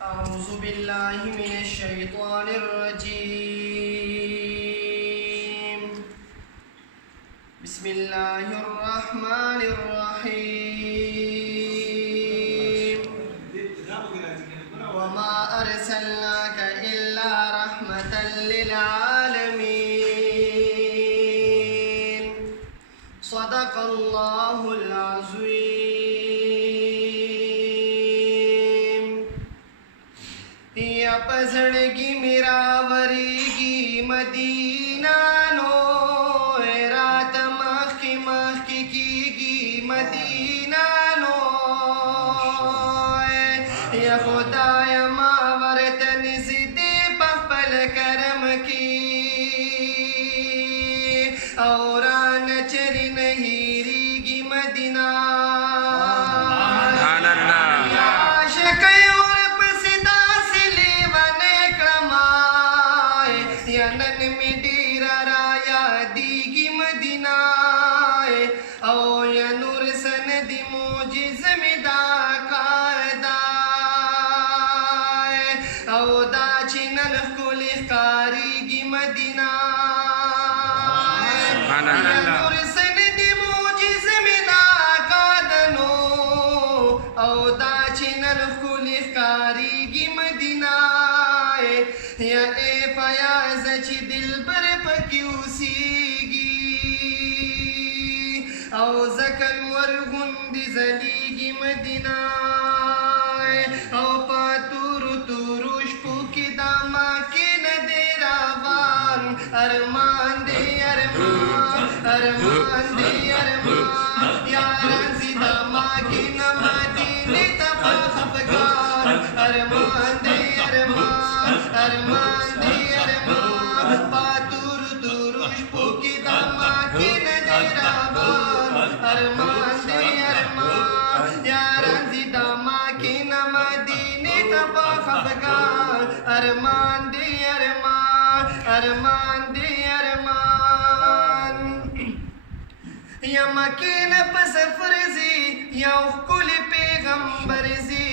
أعوذ بالله من الشيطان الرجيم بسم الله الرحمن الرحيم وما أرسلناك إلا رحمة للعالمين صدق الله العظيم या पसड़गी मिरावरीगी मदीना नो रात मखी की मदीना नो या खुदाया मावरत निज़दे पहपल करम की औरान चरी नहीरीगी मदीना नन में डेरा राया दीगी मदीनाए ओ या नूर सनदी मोजिज़ में दाकादाए ओ दाचिनन कुल कारीगी मदीनाए या नूर सनदी मोजिज़ में दाकादनो ओ दाचिनन कुल कारीगी मदीनाए या ए फयाज़ ची दिल बर पक्यूसीगी औ ज़कन वरगुंदी ज़लीगी मदीनाए औ पातुरु तुरुश पुकी दामा के न देरावान अरमान दे अरमान अरमान दे अरमान यारन ज़ी दामा के न मदीने तबा खफगान अरमान दे अरमान अरमान दे पातुर तुरुश पुकी दामा की नजरावान अरमान दे अरमान यारन ज़ी दामा की न मदीने तबा खफगान अरमान दे अरमान अरमान दे अरमान या मकीन पसफर ज़ी या कुल पैगंबर ज़ी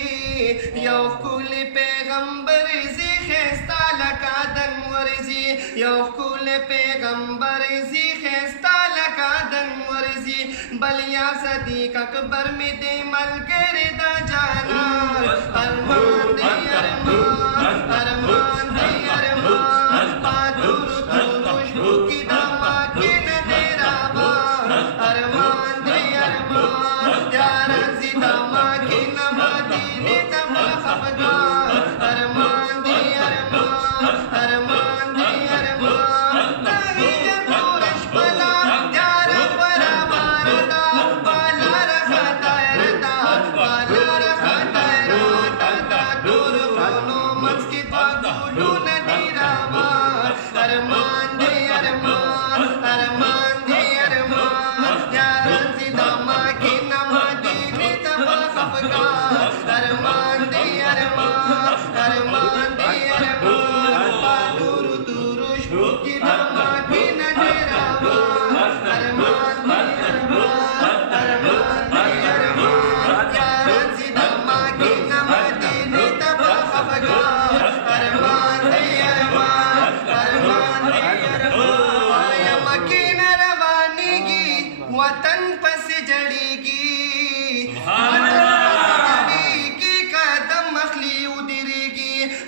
या कुल पैगंबर ज़ी खेस्ता लकादन वर्जी या कुल पैगंबर ज़ी खेस्ता लकादन वर्जी बलिया सदीक अकबर में दे मल करदा जाना अरमान दे अरमान अरमान दे अरमान पादुर तुरुश पुकी दामा के न देरावान अरमान दे अरमान यारन ज़ी दामा के न मदीने तबा खफगान अरमान दे अरमान अरमान दे अरमान तहिया तुरश बला यार परा मारदा बाला रखा तैरदा बाला रखा तैरदा दूर कोनो मस्की तागुलू नदीरावान अरमान दे अरमान अरमान दे अरमान यारन ज़ी दामा के न मदीने तबा खफगान अरमान दे अरमान अरमान दे अरमान पादुर तुरुश पुकी दामा के न देरावान अरमान दे अरमान अरमान दे अरमान यारन ज़ी दामा के न मदीने तबा खफगान अरमान दे अरमान अरमान दे अरमान या मकीन रवानीगी वतन पस जड़ेगी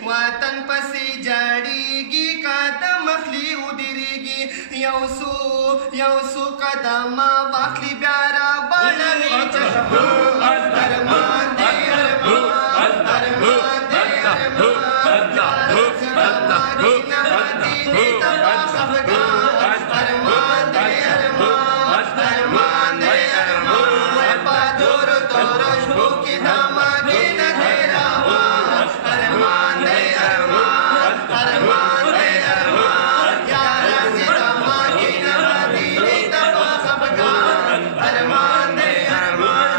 वतन पसी जड़ेगी कदम मखली उदरेगी यौसु कदमा वाखली प्यारा बड़नी चश्मा अरमान दे अरमान अरमान दे अरमान यारन ज़ी दामा की न मदीने तबा खफगान अरमान दे अरमान अरमान दे अरमान पादुर तुरुश पुकी दामा की न देरावान अरमान दे अरमान अरमान दे अरमान यारन ज़ी दामा की न मदीने तबा खफगान अरमान दे अरमान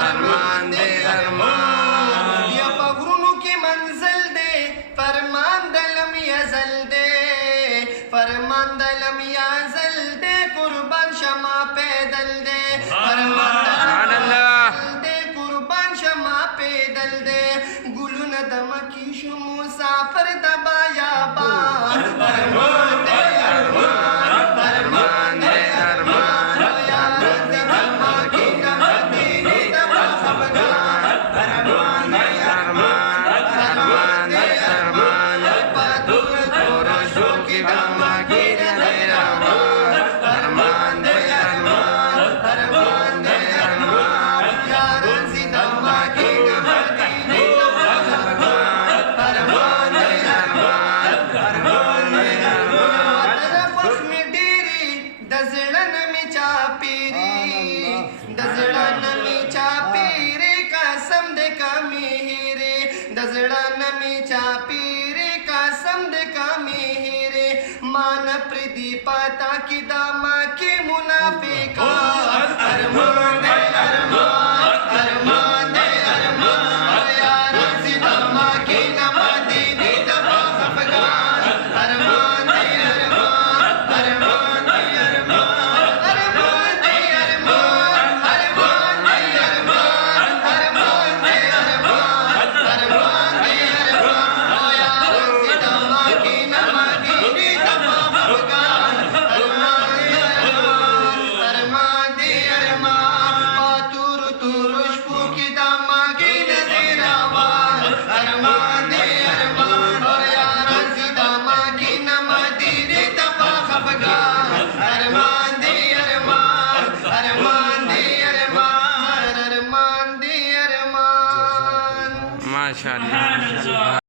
अरमान दे अरमान دزړن می چا پیری دزړن